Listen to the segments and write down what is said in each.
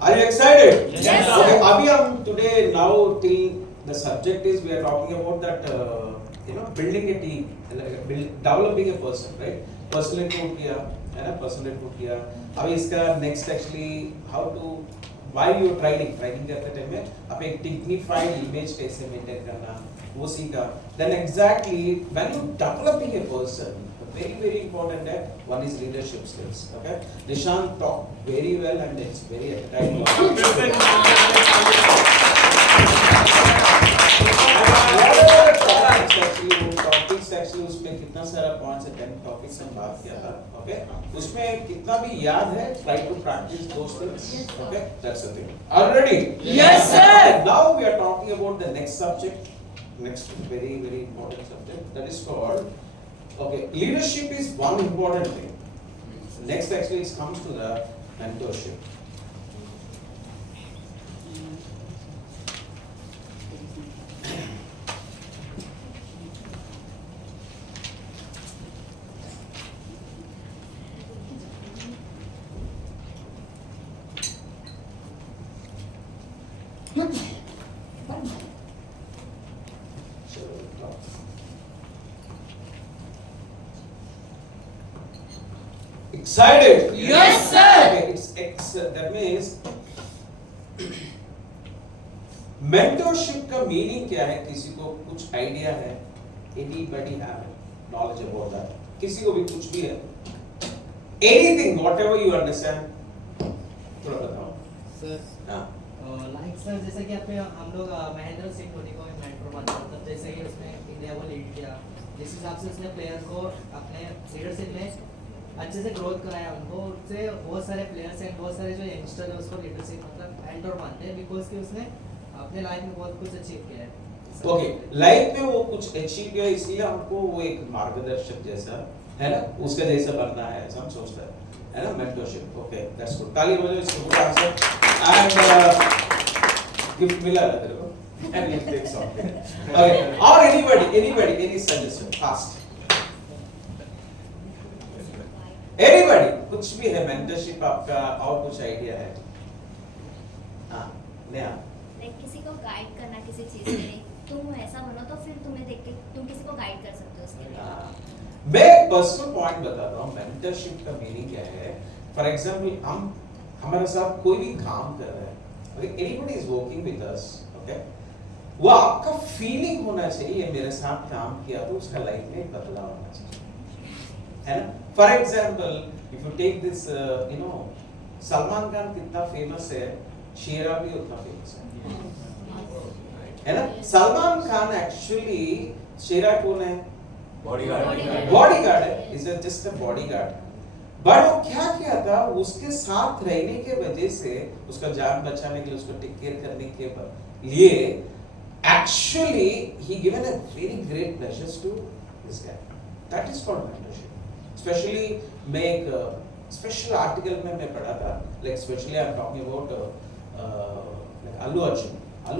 Are you excited? Yes, sir. Okay, Abhi, today now till the subject is we are talking about that building a team, developing a person, right? Personality put किया, है ना? Personality put किया. अभी इसका next actually how to while you training करते time में आप एक dignified image कैसे maintain करना वो सीखा. Then exactly when you developing a person, very very important that one is leadership skills. Okay, Nishant talked very well and it's very exciting. Topics actually उसमें कितना सारा पॉइंट्स है 10 टॉपिक्स हम बात किया था. ओके, उसमें कितना भी याद है try to practice those things. Okay, that's the thing. Are ready? Yes, sir. Now we are talking about the next subject, next very very important subject that is called okay, leadership is one important thing. Next actually it comes to the mentorship. Excited? Yes, sir. Okay, that means mentorship का meaning क्या है? किसी को कुछ idea है? Anybody have knowledge about that? किसी को भी कुछ भी है? Anything, whatever you understand, थोड़ा बताओ. सर हाँ. लाइक सर जैसे कि आपने हम लोग महेंद्र सिंह धोनी को मेंटर मानते हैं, मतलब जैसे कि उसने इंडिया को लीड किया, जिस हिसाब से उसने प्लेयर को अपने लीडरशिप में अच्छे से ग्रोथ कराया, उनको उससे बहुत सारे प्लेयर्स हैं, बहुत सारे जो यंगस्टर है उसको लीडरशिप मतलब मेंटर मानते हैं बिकॉज कि उसने अपने लाइफ में बहुत कुछ अचीव किया है. ओके, लाइफ में वो कुछ अचीव किया इसलिए हमको वो एक मार्गदर्शक जैसा है ना, उसका जैसा बनना है ऐसा हम सोचते हैं, है ना? मेंटरशिप. Okay, that's good. ताली बजाओ इसको. Good answer. एंड गिफ्ट मिला है तेरे को and you take something. Okay, और anybody any suggestion fast. Anybody कुछ भी है मेंटरशिप आपका और कुछ आइडिया है? हाँ, नेहा. लाइक किसी को गाइड करना किसी चीज में, तुम ऐसा बनो तो फिर तुम्हें देख के तुम किसी को गाइड कर सकते हो उसके लिए. मैं पर्सनल पॉइंट बताता हूँ मेंटरशिप का मीनिंग क्या है. फॉर एग्जांपल हम हमारे साथ कोई भी काम कर रहा है, okay, anybody is working with us, okay, वो आपका फीलिंग होना चाहिए मेरे साथ काम किया तो उसका लाइफ में बदलाव होना चाहिए, है ना? For example if you take this Salman Khan कितना फेमस है, शेरा भी उतना फेमस है ना? सलमान खान एक्चुअली, शेरा कौन है? बॉडीगार्ड है. Is just a bodyguard. But वो क्या किया था, उसके साथ रहने के वजह से उसका जान बचाने के लिए, उसको टेक केयर करने के लिए एक्चुअली ही given a very great measures to this guy. That is called mentorship. Specially मैं एक स्पेशल आर्टिकल में मैं पढ़ा था, like specially I am talking about Allu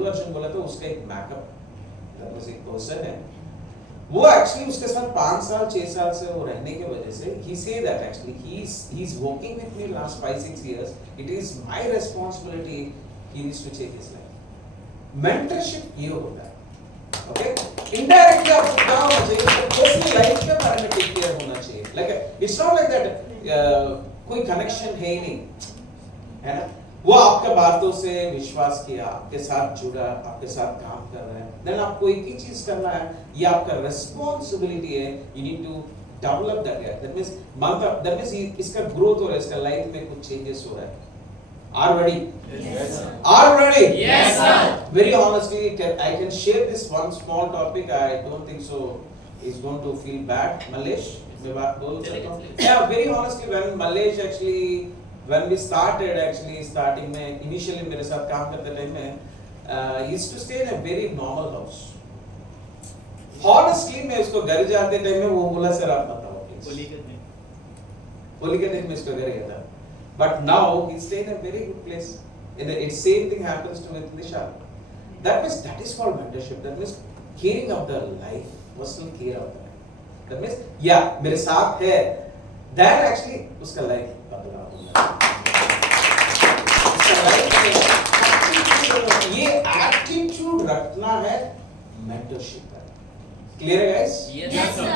Arjun बोला था उसका एक मैकअप एक पर्सन है, वो एक्चुअली उसके साथ 5 साल 6 साल से वो रहने के वजह से he say that actually he is working with me last 5-6 years. It is my responsibility. He needs to change his life. Mentorship ये होता है, okay? Indirectly आपको क्या होना चाहिए, पर्सनल लाइफ के बारे में टेक केयर होना चाहिए. Like it's not like that कोई कनेक्शन है ही नहीं, है ना? वो आपके बातों से विश्वास किया, आपके साथ जुड़ा, आपके साथ काम कर रहा है, देन आपको एक ही चीज करना है, ये आपका रिस्पॉन्सिबिलिटी है. You need to develop that guy. That means इसका ग्रोथ हो रहा है, इसका लाइफ में कुछ चेंजेस हो रहा है. Are ready? Yes, sir. Are ready? Yes, sir. Very honestly, I can share this one small topic. I don't think so is going to feel bad. Malesh, मैं बात बोल सकता हूँ? Yeah, very honestly, when we started starting में initially मेरे साथ काम करते टाइम में used to stay in a very normal house. Honestly मैं उसको घर जाते टाइम में वो बोला सर आप बताओ please. होली के दिन में इसको घर गया था. But now he stay in a very good place. It's same thing happens to with Nisha. That is called mentorship. That means caring of the life, personal care of the life. That means या मेरे साथ है, that actually उसका life बदला होगा। उसका life ये attitude रखना है मेंटरशिप का। क्लियर है guys? Yes, sir.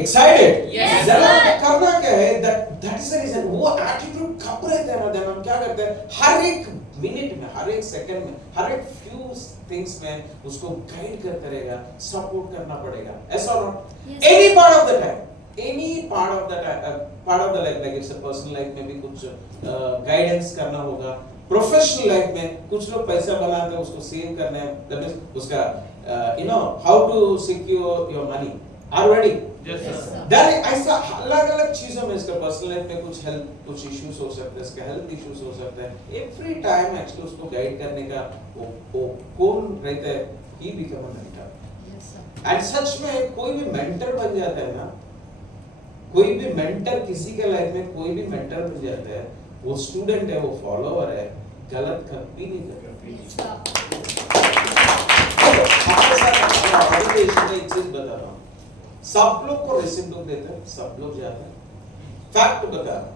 Excited? Yes, जरा sir. करना क्या है, दैट इज द रीजन। वो एटीट्यूड कब रहता है ना, हम क्या करते हैं हर एक मिनट में, हर एक सेकंड में, हर एक फ्यू थिंग्स में उसको गाइड करते रहेगा, सपोर्ट करना पड़ेगा, ऐसा not Yes. Any part of the time, any part of the life, like it's a personal life में भी कुछ गाइडेंस करना होगा, प्रोफेशनल लाइफ में कुछ लोग पैसा बनाते हैं उसको सेव करना है, दैट मींस उसका you know how to secure your money, are you ready? Yes, Yes, sir. sir. That ऐसा अलग-अलग चीजों में, इसका पर्सनल लाइफ में कुछ हेल्थ, कुछ इश्यूज हो सकते हैं, इसका हेल्थ इश्यूज हो सकते हैं, एवरी टाइम एक्चुअली उसको गाइड करने का वो कौन रहता है, he become a mentor. Yes, sir. And such में कोई भी मेंटर बन जाता है ना, कोई भी मेंटर, किसी के लाइफ में कोई भी मेंटर बन जाता है, वो स्टूडेंट है, वो फॉलोअर है, गलत कभी नहीं करता। Yes, sir. हमारे साथ ऑर्गेनाइजेशन में एक चीज बता रहा हूँ, सब लोग को रिसिप्ट देते हैं, सब लोग जाते हैं, फैक्ट बता रहा हूँ,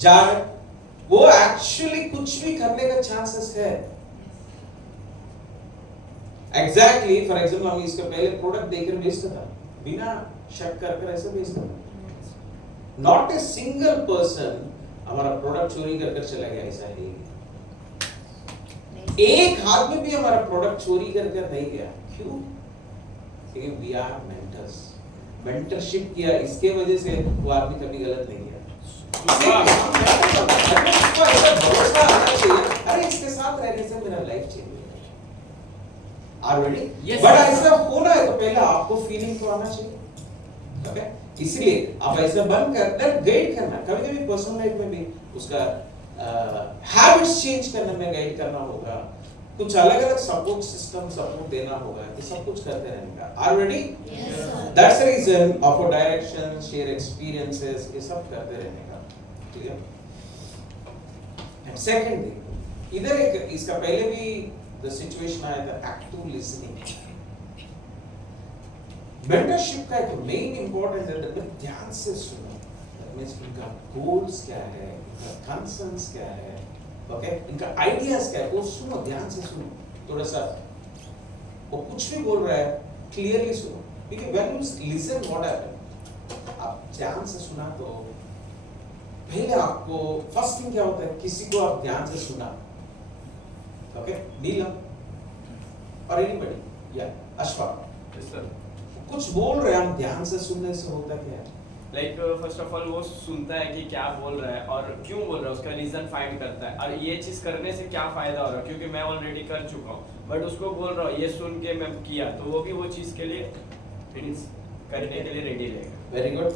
जाए वो एक्चुअली कुछ भी करने का चांसेस है। एग्जैक्टली फॉर एग्जांपल हम इसके पहले प्रोडक्ट देकर बेचता था, बिना शक कर ऐसे बेचता था, नॉट ए सिंगल पर्सन हमारा प्रोडक्ट चोरी कर चला गया, ऐसा ही एक आदमी भी हमारा प्रोडक्ट चोरी कर नहीं गया। क्यों? क्योंकि वी आर मेंटर्स, मेंटरशिप किया, इसके वजह से वो आदमी कभी गलत नहीं किया। उसको ऐसा भरोसा आना चाहिए, अरे इसके साथ रहने से मेरा लाइफ चेंज हो जाएगा। Are ready? Yes, but sir. ऐसा होना है तो पहले आपको फीलिंग तो आना चाहिए, ओके? इसलिए आप ऐसा बन कर गाइड करना, कभी-कभी पर्सनल लाइफ में भी उसका हैबिट्स चेंज करने में गाइड करना होगा, कुछ अलग-अलग सपोर्ट सिस्टम सपोर्ट देना होगा, कि सब कुछ करते रहने का। Are ready? Yes, sir. That's the reason offer direction, share experiences, ये सब करते रहने का, ठीक है? एंड सेकंड थिंग, इधर एक इसका पहले भी द सिचुएशन आया था, एक्टिव लिसनिंग। मेंटरशिप का एक मेन इंपॉर्टेंट है, ध्यान से सुनो, दैट मींस उनका गोल्स क्या है, उनका कंसर्न्स क्या है, ओके, इनका आइडियाज क्या है, वो सुनो, ध्यान से सुनो, थोड़ा सा वो कुछ भी बोल रहा है क्लियरली सुनो, क्योंकि when you listen what happen, आप ध्यान से सुना तो पहले आपको फर्स्ट थिंग क्या होता है, किसी को आप ध्यान से सुना, ओके, नीलम और एनीबॉडी या अशफाक, Yes, sir. कुछ बोल रहे हैं, हम ध्यान से सुनने से होता क्या है? लाइक फर्स्ट ऑफ ऑल वो सुनता है कि क्या बोल रहा है और क्यों बोल रहा है, उसका रीजन फाइंड करता है, और ये चीज करने से क्या फायदा हो रहा है, क्योंकि मैं ऑलरेडी कर चुका हूँ, बट उसको बोल रहा हूँ ये सुन के मैं किया, तो वो भी वो चीज के लिए मींस करने के लिए रेडी रहेगा। वेरी गुड,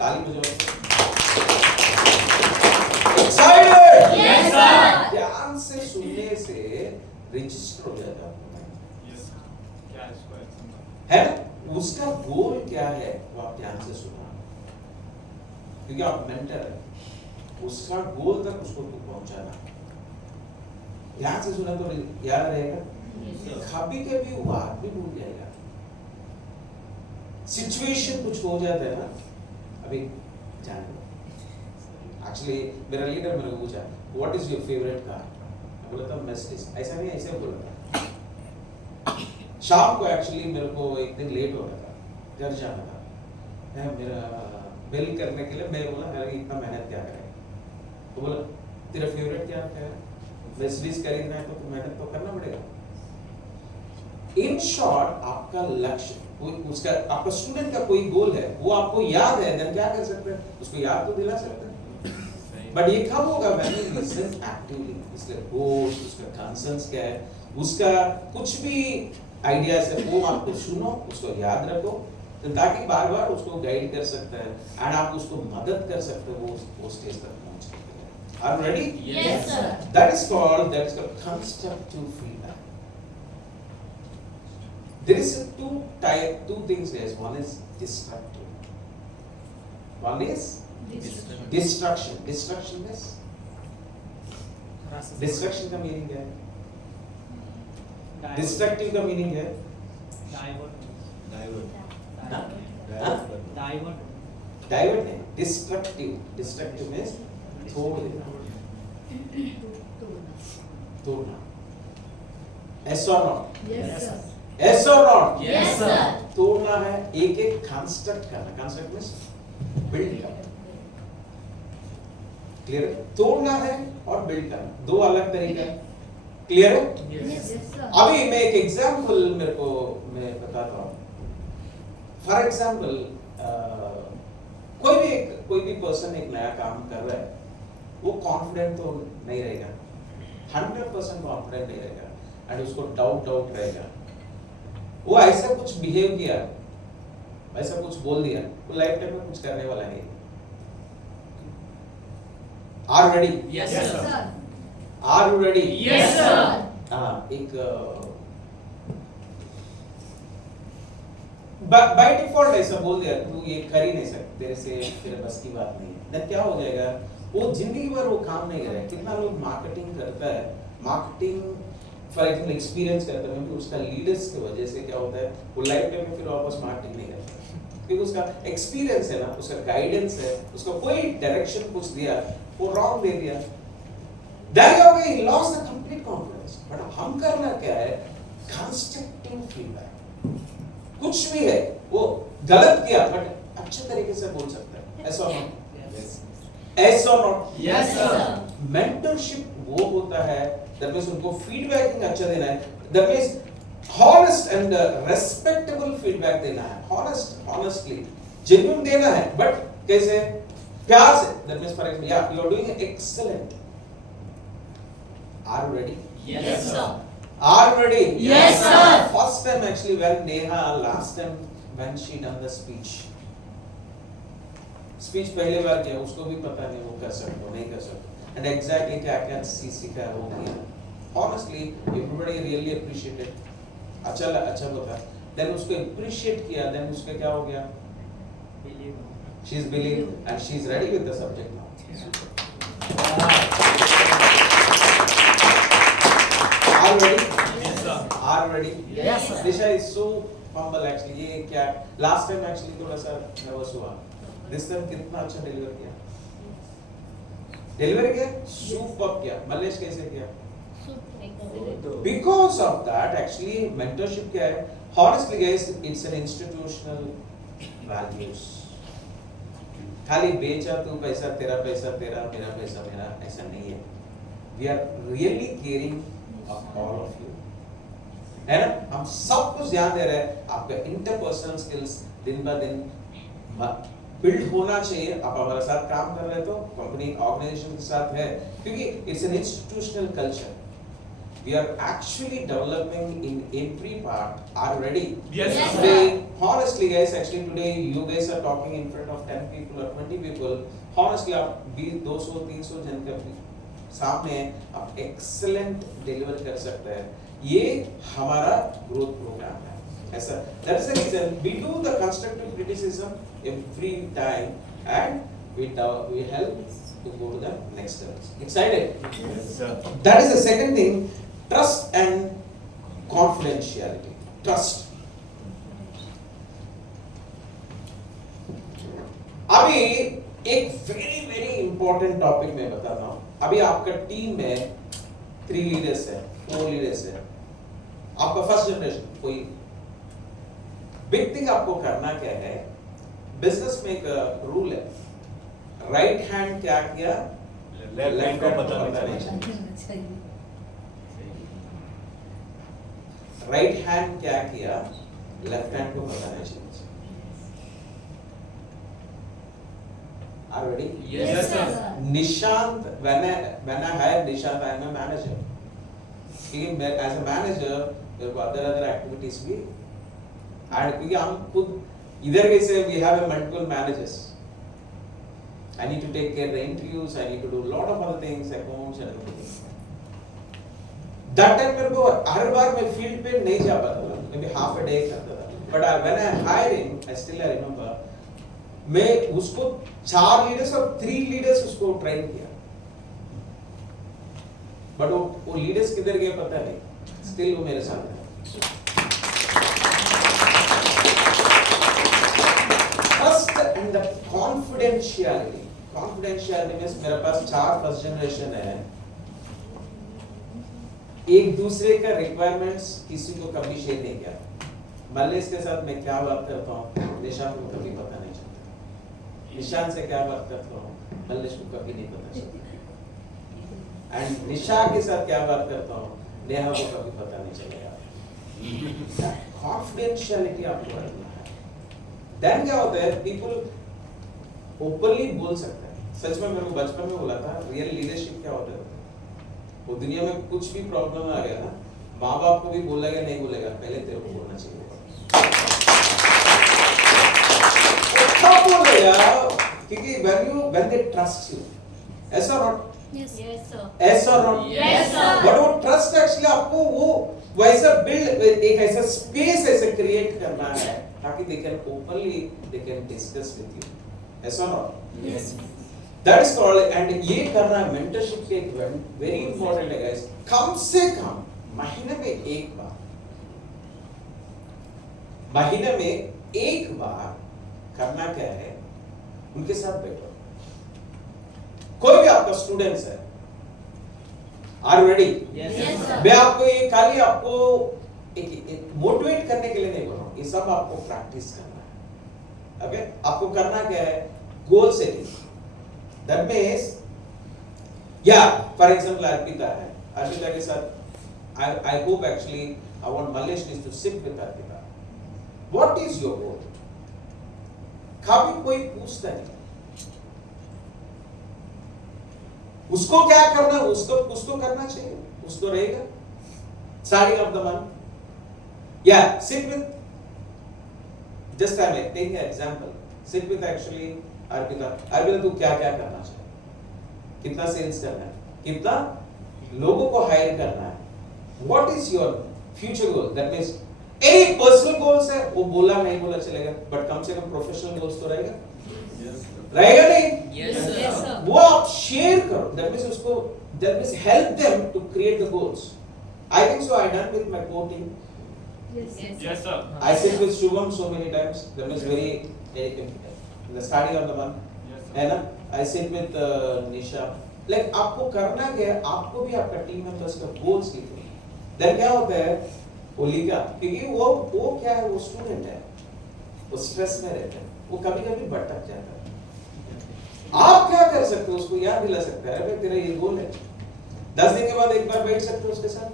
ताली बजाओ। एक्साइटेड? Yes, sir. ध्यान से सुनने से रजिस्टर हो जाता है, यस, क्या है इसको है ना? उसका गोल क्या है वो आप ध्यान से सुना, क्योंकि आप मेंटर है, उसका गोल तक उसको पहुंचाना, ध्यान से सुना तो याद रहेगा, कभी कभी वो आदमी भूल जाएगा, सिचुएशन कुछ हो जाता है ना, अभी जाने एक्चुअली मेरा लीडर मेरे को पूछा what is your favourite car, मैं बोला था मर्सिडीज, ऐसा नहीं, ऐसे बोला था। शाम को एक्चुअली मेरे को एक दिन लेट हो रहा था, घर जाना था, मैं मेरा बिल करने के लिए मैं बोला मेरा इतना मेहनत क्या करें, तो बोला तेरा फेवरेट क्या है, मर्सिडीज खरीदना है तो मेहनत तो करना पड़ेगा। इन शॉर्ट आपका लक्ष्य कोई उसका, आपका स्टूडेंट का कोई गोल है, वो आपको याद है, देन क्या कर सकते हैं, उसको याद तो दिला सकते हैं, बट ये कब होगा व्हेन यू लिसन एक्टिवली, इसलिए गोल, उसका कंसर्न्स क्या है, उसका कुछ भी आइडियाज है वो आपको सुनो, उसको याद रखो, तो ताकि बार बार उसको गाइड कर सकते हैं एंड आप उसको मदद कर सकते हो वो स्टेज तक पहुंचने के लिए। Are you ready? Yes, sir. That is called constructive feedback. There is two things guys, one is destructive, one is destruction is destruction का मीनिंग क्या है, डिस्ट्रक्टिव का मीनिंग है डाइवर्ट हाँ? डाइवर्ट नहीं, डिस्ट्रक्टिव मींस तोड़ देना, तोड़ना। Yes or not? Yes, sir. Yes or not? Yes, sir. तोड़ना है, एक एक कंस्ट्रक्ट करना, कंस्ट्रक्ट मींस बिल्ड करना, क्लियर है? तोड़ना है और बिल्ड करना, दो अलग तरीके हैं, क्लियर है? Yes, sir. अभी मैं एक एग्जांपल मैं बताता हूँ। फॉर एग्जांपल कोई भी पर्सन एक नया काम कर रहा है, वो कॉन्फिडेंट तो नहीं रहेगा, 100% कॉन्फिडेंट नहीं रहेगा, एंड उसको डाउट रहेगा। वो ऐसा कुछ बिहेव किया, ऐसा कुछ बोल दिया, वो लाइफ टाइम में कुछ करने वाला नहीं। Are you ready? Yes, Yes, sir. sir. Are you ready? Yes, sir. हाँ, एक बाय डिफॉल्ट ऐसा बोल दिया, तू ये कर ही नहीं सकता, तेरे बस की बात नहीं है। देन क्या हो जाएगा, वो जिंदगी भर वो काम नहीं करेगा। कितना लोग मार्केटिंग करता है, मार्केटिंग फॉर एग्जांपल एक्सपीरियंस करता है, क्योंकि उसका लीडर्स की वजह से क्या होता है, वो लाइफ टाइम में फिर वापस मार्केटिंग नहीं करता, क्योंकि उसका एक्सपीरियंस है ना, उसका गाइडेंस है, उसका कोई डायरेक्शन कुछ दिया, वो रॉन्ग दे दिया, देन हो गई, loss the complete confidence. But हम करना क्या है, कंस्ट्रक्टिव फीडबैक। कुछ भी है, वो गलत किया बट अच्छे तरीके से बोल सकता है, ऐसा हो ऐसा नॉट। Yes, sir. मेंटरशिप वो होता है, दैट मींस उनको फीडबैकिंग अच्छा देना है, that means honest and respectable feedback देना है, honestly जेन्युइन देना है, बट कैसे, प्यार से। दैट मींस फॉर एग्जांपल, या you are doing excellent, are you ready? Yes, sir. Are you ready? Yes, sir. First time actually when Neha, last time when she done the speech पहले बार किया, उसको भी पता नहीं वो कर सकता नहीं कर सकता, and exactly क्या सीखा है वो किया। Honestly, everybody really appreciated. अच्छा बता। Then उसको appreciate किया, then उसका क्या हो गया? She is believed and she is ready with the subject now. Are you ready? Yes, sir. Are you ready? Yes, sir. Disha is so humble actually. ये क्या? Last time actually थोड़ा सा nervous हुआ. This time कितना अच्छा deliver किया? Deliver किया? Superb किया. मल्लेश कैसे किया? Because of that actually mentorship क्या है? Honestly guys, it's an institutional values. खाली बेचा तू पैसा तेरा, मेरा पैसा मेरा, ऐसा नहीं है. We are really caring of all of you. है ना? हम सब कुछ ध्यान दे रहे हैं, आपका इंटरपर्सनल स्किल्स दिन ब दिन बिल्ड होना चाहिए। आप हमारे साथ काम कर रहे हैं तो कंपनी ऑर्गेनाइजेशन के साथ है, क्योंकि it's an institutional culture. We are actually developing in every part. Are you ready? Yes, Yes, sir. Today, honestly guys, actually today you guys are talking in front of 10 people or 20 people. Honestly, आप 200-300 जन के सामने आप excellent deliver कर सकते हैं। ये हमारा growth program है। ऐसा, that is the reason we do the constructive criticism every time and we help to go to the next level. Excited? Yes, sir. That is the second thing, trust and confidentiality. Trust. अभी एक very very important topic मैं बताता हूँ। अभी आपका team में 3 leaders है, 4 leaders है, आपका फर्स्ट जनरेशन कोई बिग थिंग आपको करना क्या है, बिजनेस में एक रूल है, राइट हैंड क्या किया, लेफ्ट हैंड को पता नहीं चला। राइट हैंड क्या किया, लेफ्ट हैंड को पता नहीं चला। Are you ready? Yes, sir. Nishant, when I hired Nishant, I am a manager. क्योंकि as a manager, मेरे को other activities भी, and क्योंकि हम खुद इधर कैसे we have a multiple managers. I need to take care of the interviews. I need to do a lot of other things, accounts and everything. That time मेरे को हर बार मैं field पे नहीं जा पाता था, maybe half a day करता था. But when I hired him, I still remember, मैं उसको 4 लीडर्स और 3 लीडर्स उसको ट्रेन किया, बट वो लीडर्स किधर गए पता नहीं, स्टिल वो मेरे साथ है। ट्रस्ट कॉन्फिडेंशियलिटी मीन्स मेरे पास 4 फर्स्ट जनरेशन है, एक दूसरे का रिक्वायरमेंट्स किसी को कभी शेयर नहीं किया। मल्लेश के साथ मैं क्या बात करता हूँ निशान को कभी पता नहीं चलता, निशान से क्या बात करता हूँ मल्लेश को कभी नहीं पता चलता, एंड निशा के साथ क्या बात करता हूँ नेहा को कभी पता नहीं चलेगा। कॉन्फिडेंशियलिटी आपको रखना है। देन क्या होता है, पीपल ओपनली बोल सकते हैं। सच में मेरे को बचपन में बोला था रियल लीडरशिप क्या होता है, वो दुनिया में कुछ भी प्रॉब्लम आ गया ना, माँ बाप को भी बोलेगा नहीं बोलेगा, पहले तेरे को बोलना चाहिए। कब बोलेगा? क्योंकि when they trust you, ऐसा not Yes, sir. ऐसा not Yes, sir. बट वो ट्रस्ट एक्चुअली आपको वो वैसा बिल्ड एक ऐसा स्पेस ऐसे क्रिएट करना है ताकि they can openly they can discuss with you, ऐसा not Yes. That is called, and ये करना मेंटरशिप के एक वेरी इंपॉर्टेंट है गाइस। कम से कम महीने में एक बार करना क्या है, उनके साथ बैठो। कोई भी आपका स्टूडेंट्स है, are ready? Yes, Yes, sir. मैं आपको ये खाली आपको एक मोटिवेट करने के लिए नहीं बोल रहा हूँ, ये सब आपको प्रैक्टिस करना है। ओके, आपको करना क्या है, goal setting. That means, yeah, for example, Arpita के साथ, I hope actually, I want Mallesh to sit with Arpita. What is your goal? कभी कोई पूछता नहीं, उसको क्या करना है, उसको कुछ तो करना चाहिए, उसको रहेगा। Starting of the month, yeah, sit with. Just I'm taking an example. Sit with actually. Arpita तू क्या क्या करना चाहिए, कितना सेल्स करना है, कितना लोगों को हायर करना है, what is your future goal. That means any personal goals है वो बोला नहीं बोला चलेगा, बट कम से कम प्रोफेशनल गोल्स तो रहेगा, रहेगा नहीं? Yes, sir. Yes, sir. वो आप शेयर करो। दैट मींस उसको, that means help them to create the goals. I think so I done with my coaching. Yes, Yes, sir. I sit with Shubham so many times. That means very in the starting of the month, Yes, sir. है ना? I sit with Nisha. Like आपको करना क्या है? आपको भी आपका team members का गोल्स लिखो। Then क्या होता है? वो लिखा, क्योंकि वो क्या है? वो स्टूडेंट है, वो स्ट्रेस में रहता है, वो कभी-कभी भटक जाता है। आप क्या कर सकते हो? उसको याद दिला सकते हैं, अरे तेरा ये गोल है। 10 दिन के बाद एक बार बैठ सकते हो उसके साथ,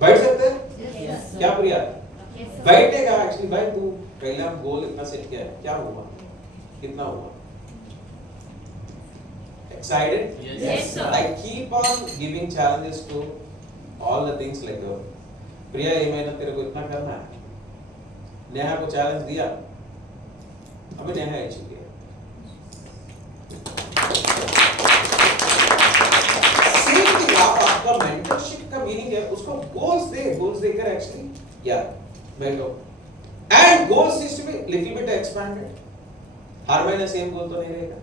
बैठ सकते हैं? Yes, क्या प्रिया? Yes, sir. बैठने का एक्चुअली भाई तू पहले हम गोल इतना सेट किया है, क्या हुआ, कितना हुआ, excited? Yes, sir. I keep on giving challenges to all the things like प्रिया ये महीना तेरे को इतना करना है। नेहा को चैलेंज दिया, अबे नेहा ही चुकी है। सेम थिंग आपका मेंटरशिप का मीनिंग है, उसको गोल्स देकर एक्चुअली यार बैठो, and goals is to be little bit expanded. हर महीने सेम गोल तो नहीं रहेगा।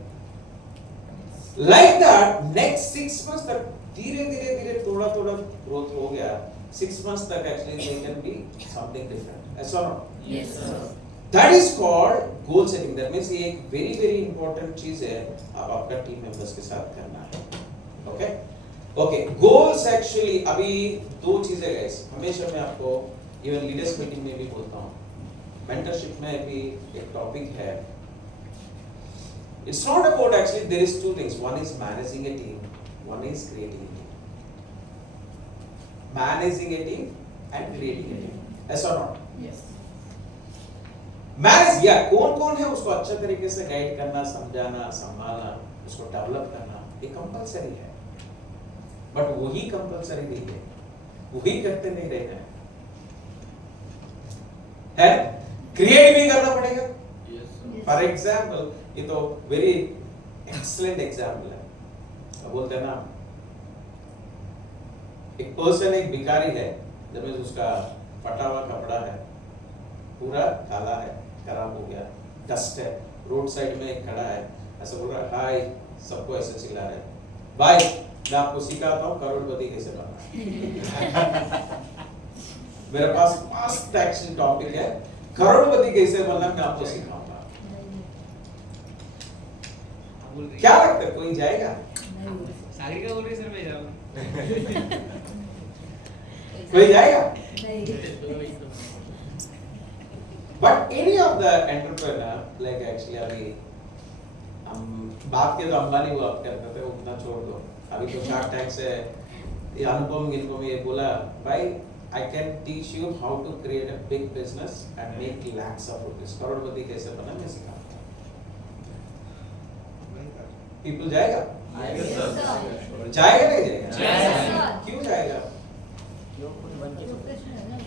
लाइक दैट नेक्स्ट 6 मंथ्स तक धीरे धीरे थोड़ा ग्रोथ हो गया, 6 months तक actually they can be something different. ऐसा ना? Yes, sir. That is called goal setting. That means ये एक very important चीज है, आप आपका टीम मेंबर्स के साथ करना है. Okay? Okay. Goals actually अभी 2 चीजें guys. हमेशा मैं आपको even leaders meeting में भी बोलता हूँ. Mentorship में भी एक टॉपिक है. It's not about actually there is 2 things. One is managing a team. One is creating a team. Managing a team and creating a team. Yes or not? Yes. Manage या कौन है उसको अच्छा तरीके से गाइड करना, समझाना, संभालना, उसको डेवलप करना, ये कंपलसरी है, बट वही कंपलसरी नहीं है, वही करते नहीं रहना है, क्रिएट भी करना पड़ेगा। Yes, sir. फॉर एग्जाम्पल ये तो वेरी एक्सलेंट एग्जाम्पल है, अब बोलते हैं ना एक पर्सन एक भिखारी है, जब उसका फटा हुआ कपड़ा है, पूरा काला है, खराब हो गया, डस्ट है, रोड साइड में एक खड़ा है, ऐसा बोल रहा है हाय, सबको ऐसे चिल्ला रहा है, भाई मैं आपको सिखाता हूँ करोड़पति कैसे बनना। मेरे पास मस्त एक्शन टॉपिक है, करोड़पति कैसे बनना मैं आपको सिखाऊंगा। बोल रही क्या लगता है कोई जाएगा? सागरिका बोल रही सर मैं जाऊंगा। कोई जाएगा? नहीं But any of the entrepreneur, like actually अभी हम बात के तो अंबानी वो आप करते थे उतना छोड़ दो, अभी तो शार्क टैंक से ये अनुपम ये बोला भाई I can teach you how to create a big business and make lakhs of rupees, करोड़पति कैसे बना मैं सिखाता हूँ। People जाएगा? Yes, sir. जाएगा नहीं जाएगा? Yes, sir. क्यों जाएगा? प्रोफेशनल है ना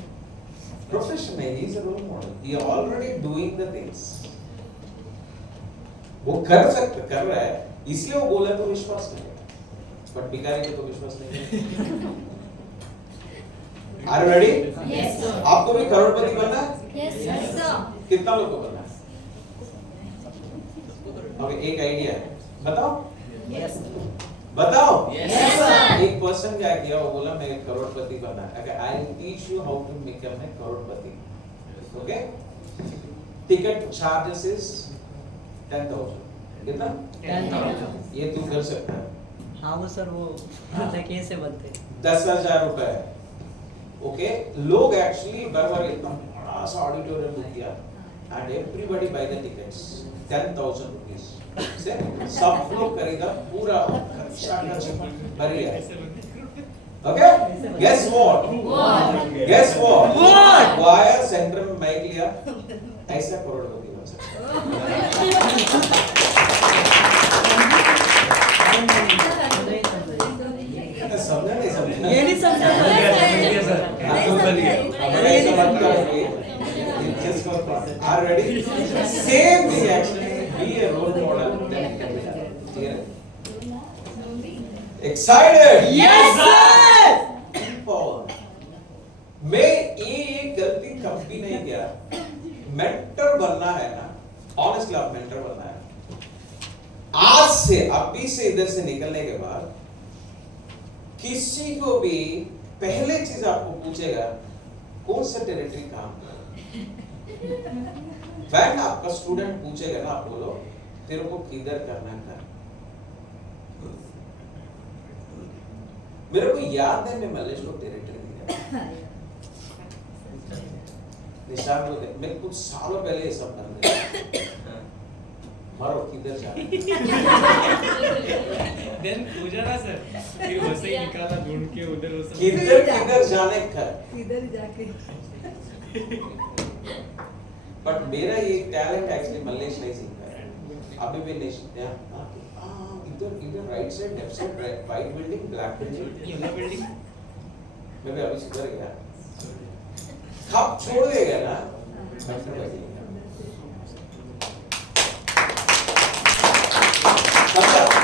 Profession है, he is a role model. He already doing the things. वो कर रहा है, इसलिए वो बोला तो विश्वास नहीं है। But भिखारी को तो विश्वास नहीं है। Are you ready? Yes, sir. आपको भी करोड़पति बनना है? Yes, sir. कितना लोग को बनना है? अब एक आइडिया है, बताओ? यस बताओ? Yes, sir. एक पर्सन क्या किया, वो बोला मैं एक करोड़पति बनना है। Okay, I will teach you how to become a Crorepati. Okay? Ticket charges is 10,000. कितना? 10,000 ये तू कर सकता है। हाँ वो सर वो कैसे बनते 10,000 रुपए। ओके, लोग एक्चुअली बराबर इतना बड़ा सा ऑडिटोरियम बुक किया and everybody buy the tickets 10,000 rupees से सब लोग करेगा पूरा खर्चा भरिया। Okay, guess what? Guess what? Wire center में माइक लिया, ऐसा करोड़पति बन सकता है। समझा नहीं समझा? ये नहीं समझा Are ready? Same thing actually. Be a role model. Then it can be done. Clear? Excited? Yes sir Paul. मैं ये गलती कभी नहीं किया। मेंटर बनना है ना, ऑनेस्टली आप मेंटर बनना है। आज से अभी से इधर से निकलने के बाद किसी को भी पहले चीज आपको पूछेगा कौन सा टेरिटरी काम कर। वैन आपका स्टूडेंट पूछेगा ना, आप बोलो तेरे को किधर करना कर। मेरे को याद है मैं मल्लेश को टेरिटरी दिया, निशान को दे, मैं कुछ सालों पहले ये सब बन गया। मारो किधर जाना। देन पूछा ना सर फिर वैसे ही निकाला ढूंढ के उधर वो सब किधर जाने का। इधर जाके बट मेरा ये टैलेंट एक्चुअली मल्लेश नहीं सीखा है, अभी भी नहीं सीखा। इधर right side left side, white building black building yellow building मैं भी अभी सुधर गया। कब छोड़ देगा ना बेटर लगेगा।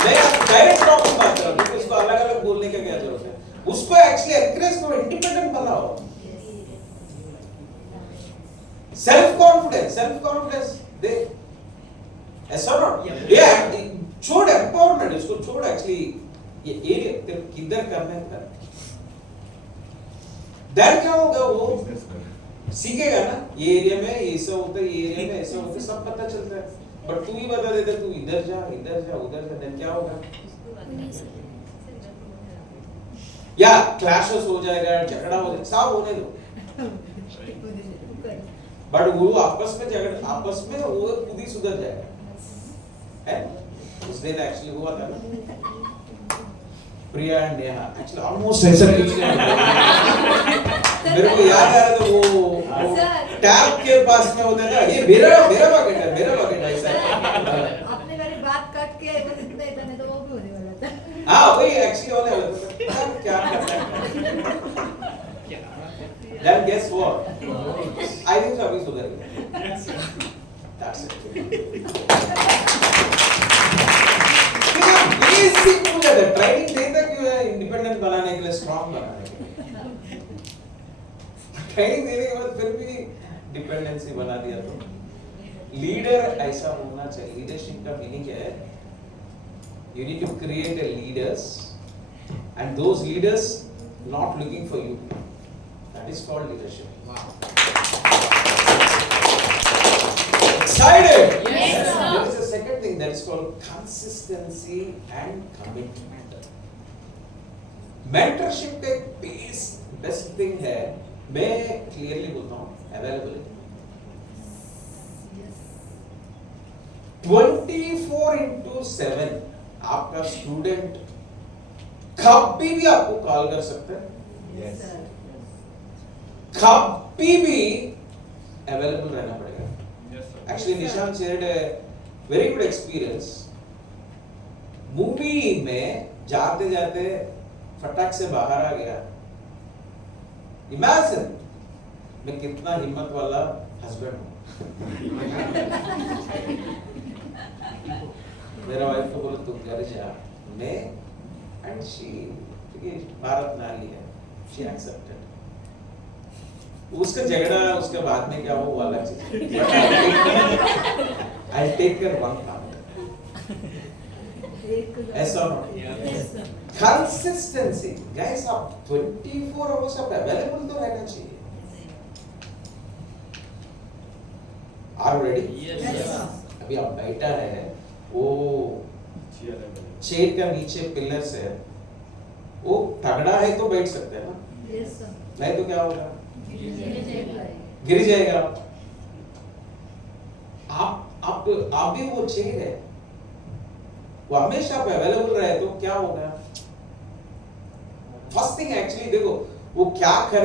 मैं डायरेक्ट टॉपिक बात कर रहा हूँ, इसको अलग अलग बोलने का क्या जरूरत है। उसको एक्चुअली एनकरेज करो, इंडिपेंडेंट बनाओ। सेल्फ कॉन्फिडेंस दे, ऐसा नॉट ये छोड़ एम्पावरमेंट, इसको छोड़ एक्चुअली ये एरिया तेरे किधर करना है। देन क्या होगा, वो सीखेगा ना, ये एरिया में ऐसा होता है, ये एरिया में ऐसा होता है, सब पता चलता है। बट तू ही बता देते तू इधर जा उधर जा, देन क्या होगा? या क्लैशेस हो जाएगा, झगड़ा हो जाएगा, सब होने दो। बट वो आपस में वो खुद ही सुधर जाएगा। है उस दिन एक्चुअली हुआ था ना, प्रिया एंड नेहा एक्चुअली ऑलमोस्ट ऐसा कुछ मेरे को याद आ रहा था वो टैप के पास में होता था, ये मेरा बकेट है ऐसा। आपने मेरी बात काट के बस इतना ही था, नहीं तो वो भी होने वाला था। हाँ वही एक्चुअली होने वाला था, क्या करना है। Then guess what? I think अभी सुधर गया। That's it. बेसिक पूछा था, ट्रेनिंग देता क्यों है इंडिपेंडेंट बनाने के लिए, स्ट्रांग बनाने के लिए। ट्रेनिंग देने के बाद फिर भी डिपेंडेंसी बना दिया। तो लीडर ऐसा होना चाहिए। लीडरशिप का मीनिंग क्या है? You need to create a leaders and those leaders not looking for you. That is called leadership. Wow Excited? Yes, sir. There is a second thing that let's call consistency and commitment. Mentorship का एक best thing है, मैं clearly बोलता हूँ, availability. 24/7 आपका student कभी भी आपको कॉल कर सकता है, Yes, sir. कभी भी अवेलेबल रहना पड़ेगा। Yes, sir. Actually, Nishant shared a very good experience. Movie में जाते जाते फटाक से बाहर आ गया। Imagine मैं कितना हिम्मत वाला हस्बैंड हूँ। मेरा वाइफ को बोला तू घर जा, मैं and she भारत नाली है, she accepted. उसका झगड़ा उसके बाद में क्या हो वो अलग चीज। I'll take her one part. ऐसा हो। Yes, sir. Consistency, guys, आप 24 hours आप available तो रहना चाहिए। Are you ready? Yes, Yes, sir. sir. अभी आप बैठा है, वो Cheer है। चेयर का नीचे पिलर्स है, वो तगड़ा है तो बैठ सकते हैं ना, Yes, sir. नहीं तो क्या होगा, Yes, गिर जाएगा। आप भी वो चेयर है, वो हमेशा आप अवेलेबल रहे तो क्या होगा। फर्स्ट थिंग एक्चुअली देखो वो क्या कर